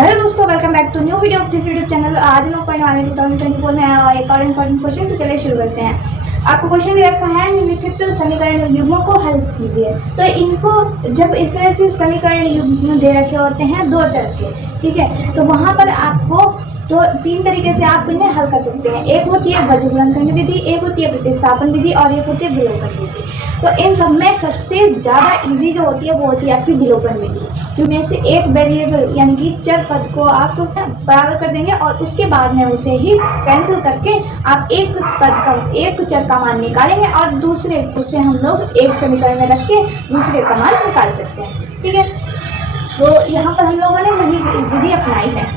तो हेलो दोस्तों, welcome back to new video of this YouTube channel. आज हम पढ़ने वाले 2024 में एक और इम्पोर्टेंट क्वेश्चन। तो चलिए शुरू करते हैं। आपको क्वेश्चन दे रखा है निम्नलिखित समीकरण युग्मों को हल कीजिए। तो इनको जब इस तरह से समीकरण युग्म दे रखे होते हैं दो चर के, ठीक है, तो वहां पर आपको तो तीन तरीके से आप इन्हें हल कर सकते हैं। एक होती है बज्रगुणन करने विधि, एक होती है प्रतिस्थापन विधि और एक होती है विलोपन विधि। तो इन सब में सबसे ज्यादा इजी जो होती है वो होती है आपकी विलोपन विधि, क्योंकि से एक वेरिएबल यानी कि चर पद को आप बराबर कर देंगे और उसके बाद में उसे ही कैंसिल करके आप एक पद का एक चर का मान निकालेंगे और दूसरे उसे हम लोग एक समीकरण में रख के दूसरे का मान निकाल सकते हैं, ठीक है। तो यहाँ पर हम लोगों ने वही विधि अपनाई है।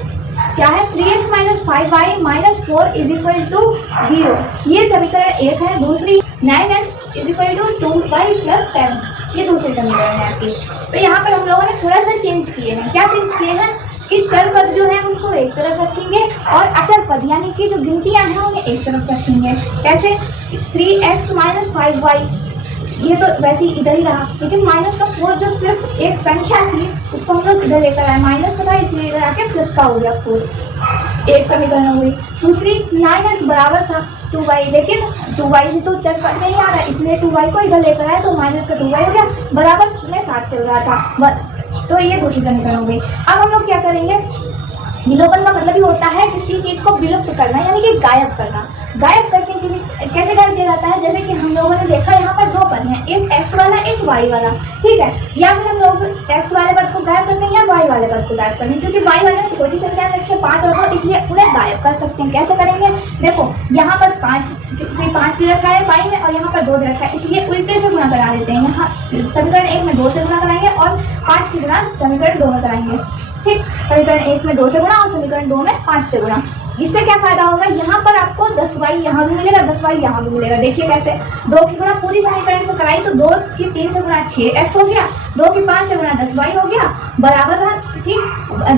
क्या है 3x - 5y - 4 = 0, ये समीकरण एक है। दूसरी 9x = 2y + 7, ये दूसरी समीकरण है आपकी। तो यहाँ पर हम लोगों ने थोड़ा सा चेंज किए हैं। क्या चेंज किए हैं कि चर पद जो है उनको एक तरफ रखेंगे और अचर पद यानी कि जो गिनतियां हैं उन्हें एक तरफ रखेंगे। कैसे 3x - 5y, ये तो वैसे ही इधर ही रहा, लेकिन माइनस का 4 जो सिर्फ एक संख्या थी उसको हम लोग इधर लेकर आए, माइनस का था इसलिए इधर आके प्लस का हो गया 4, एक समीकरण हो गई। दूसरी 9x बराबर था 2y, लेकिन 2y भी तो चर पद में ही आ रहा है इसलिए 2y को इधर लेकर आए तो माइनस का 2y हो गया, बराबर में 7 चल रहा था, तो ये दूसरी समीकरण हो गई। अब हम लोग क्या करेंगे, विलोपन का मतलब ही होता है किसी चीज को विलुप्त करना यानी कि गायब करना। गायब करने के लिए कैसे गायब किया जाता है, जैसे कि हम लोगों ने देखा यहाँ पर दो पद हैं, एक x वाला एक y वाला, ठीक है। या फिर हम लोग x वाले पद को गायब करते हैं या y वाले पद को गायब करते हैं, क्योंकि y वाले में छोटी संख्या रखी है 5 और 2, इसलिए उन्हें गायब कर सकते हैं। कैसे करेंगे, देखो यहाँ पर 5 दे रखा है y में और यहाँ पर 2 दे रखा है, इसलिए उल्टे से गुणा करा देते हैं। यहाँ समीकरण 1 में 2 से गुणा कराएंगे और 5 की गुणा समीकरण 2 में कराएंगे, ठीक। समीकरण 1 में 2 से गुणा और समीकरण 2 में 5 से गुणा। इससे क्या फायदा होगा, यहाँ पर आपको 10y यहाँ भी मिलेगा, 10y यहाँ भी मिलेगा। देखिए कैसे 2 की गुणा पूरी समीकरण से कराई तो 2 की 3 से गुणा 6x हो गया, 2 की 5 से गुणा 10y हो गया, बराबर रहा, ठीक।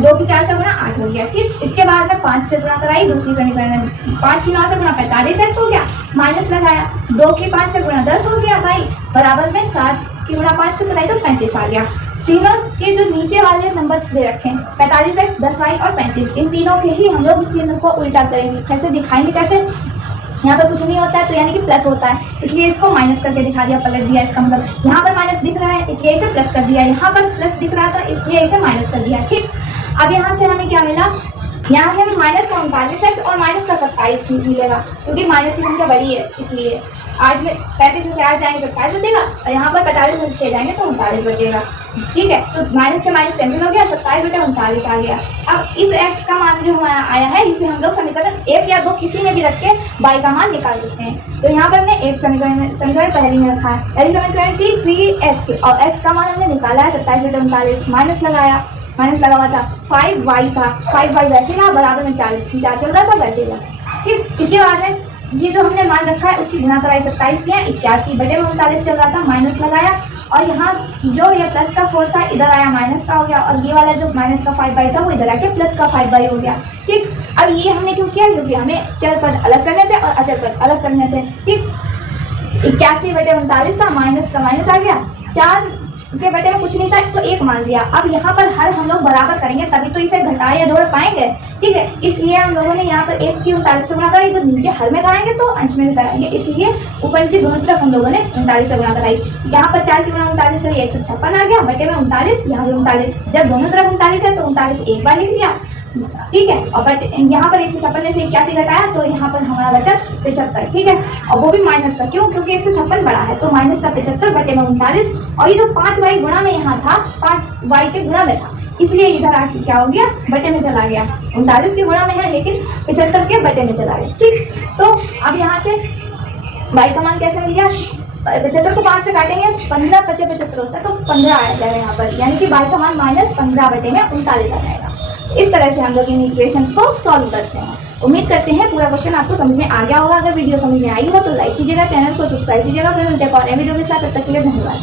2 की 4 से गुणा 8 हो गया, ठीक। इसके बाद में 5 से गुणा कराई दूसरी समीकरण में, 5 की 9 से गुणा 45x हो गया, माइनस लगाया, 2 की 5 से गुणा 10 हो गया भाई, बराबर में 7 की गुणा 5 से कराई तो 35 आ गया। तीनों के जो नीचे वाले नंबर्स दे रखे हैं 45x 10y और 35, इन तीनों के ही हम लोग चिन्ह को उल्टा करेंगे। कैसे दिखाएंगे, कैसे, यहाँ पर कुछ नहीं होता है तो यानी कि प्लस होता है, इसलिए इसको माइनस करके दिखा दिया, पलट दिया। इसका मतलब यहाँ पर माइनस दिख रहा है इसलिए इसे प्लस कर दिया, यहाँ पर प्लस दिख रहा था इसलिए इसे माइनस कर दिया, ठीक। अब यहाँ से हमें क्या मिला, यहाँ से हमें माइनस का 39x और माइनस का 27 मिलेगा, क्योंकि माइनस की संख्या बड़ी है इसलिए। 8 में 35 में से 8 जाएंगे 27 बचेगा और यहाँ पर 45 में से 6 जाएंगे तो 39 बचेगा, ठीक है। तो माइनस से माइनस कैंसिल हो गया, 27/39 आ गया। अब इस x का मान जो हमारा आया है इसे हम लोग समीकरण 1 या 2 किसी में भी रख के y का मान निकाल सकते हैं। तो यहाँ पर हमने एक समीकरण पहले में रखा है, पहली समीकरण थी 3x और x का मान हमने निकाला है 27/39, माइनस लगाया, माइनस लगा हुआ था 5y था, 5y वैसे रहा, बराबर में 40 चल रहा था वैसे रहा, ठीक। इसके बाद में ये जो हमने मान रखा है उसकी गुणा कराई 27 किया, 81/39 चल रहा था, माइनस लगाया और यहाँ जो ये प्लस का 4 था इधर आया माइनस का हो गया और ये वाला जो माइनस का 5y था वो इधर आके प्लस का 5y हो गया, ठीक। अब ये हमने क्यों किया, क्योंकि हमें चर पद अलग करने थे और अचर पद अलग करने थे, ठीक। 81/39 था, माइनस का माइनस आ गया, 4 के बटे में कुछ नहीं था तो 1 मान लिया। अब यहाँ पर हर हम लोग बराबर करेंगे तभी तो इसे घटा या जोड़ पाएंगे, ठीक है। इसलिए हम लोगों ने यहाँ पर 1 की 39 से गुणा कराई, तो नीचे हर में कराएंगे तो अंश में भी कराएंगे, इसलिए ऊपर नीचे दोनों तरफ हम लोगों ने 39 से गुणा कराई। यहाँ पर 4 की गुणा 39 से 156 आ गया, बटे में 39, यहाँ भी 39, जब दोनों तरफ 39 है तो 39 एक बार लिख दिया, ठीक है। और बट यहाँ पर 156 में से 81 घटाया तो यहाँ पर हमारा बचा 75, ठीक है। और वो भी माइनस का, क्यों, क्योंकि 156 बड़ा है तो माइनस का 75 बटे में 39, और ये जो 5y गुणा में यहाँ था 5y के गुणा में था इसलिए इधर आके क्या हो गया, बटे में चला गया। 39 के गुणा में है लेकिन 75 के बटे में चला गया, ठीक। तो अब यहाँ से y का मान कैसे मिल गया, 75 को 5 से काटेंगे 15 × 75 होता है तो 15 आ जाएगा यहाँ पर, यानी कि y का मान -15/39 आ जाएगा। इस तरह से हम लोग इन इक्वेशंस को सॉल्व करते हैं। उम्मीद करते हैं पूरा क्वेश्चन आपको समझ में आ गया होगा। अगर वीडियो समझ में आई हो तो लाइक कीजिएगा, चैनल को सब्सक्राइब कीजिएगा। फिर मिलते हैं एक और वीडियो के साथ, तब तक के लिए धन्यवाद।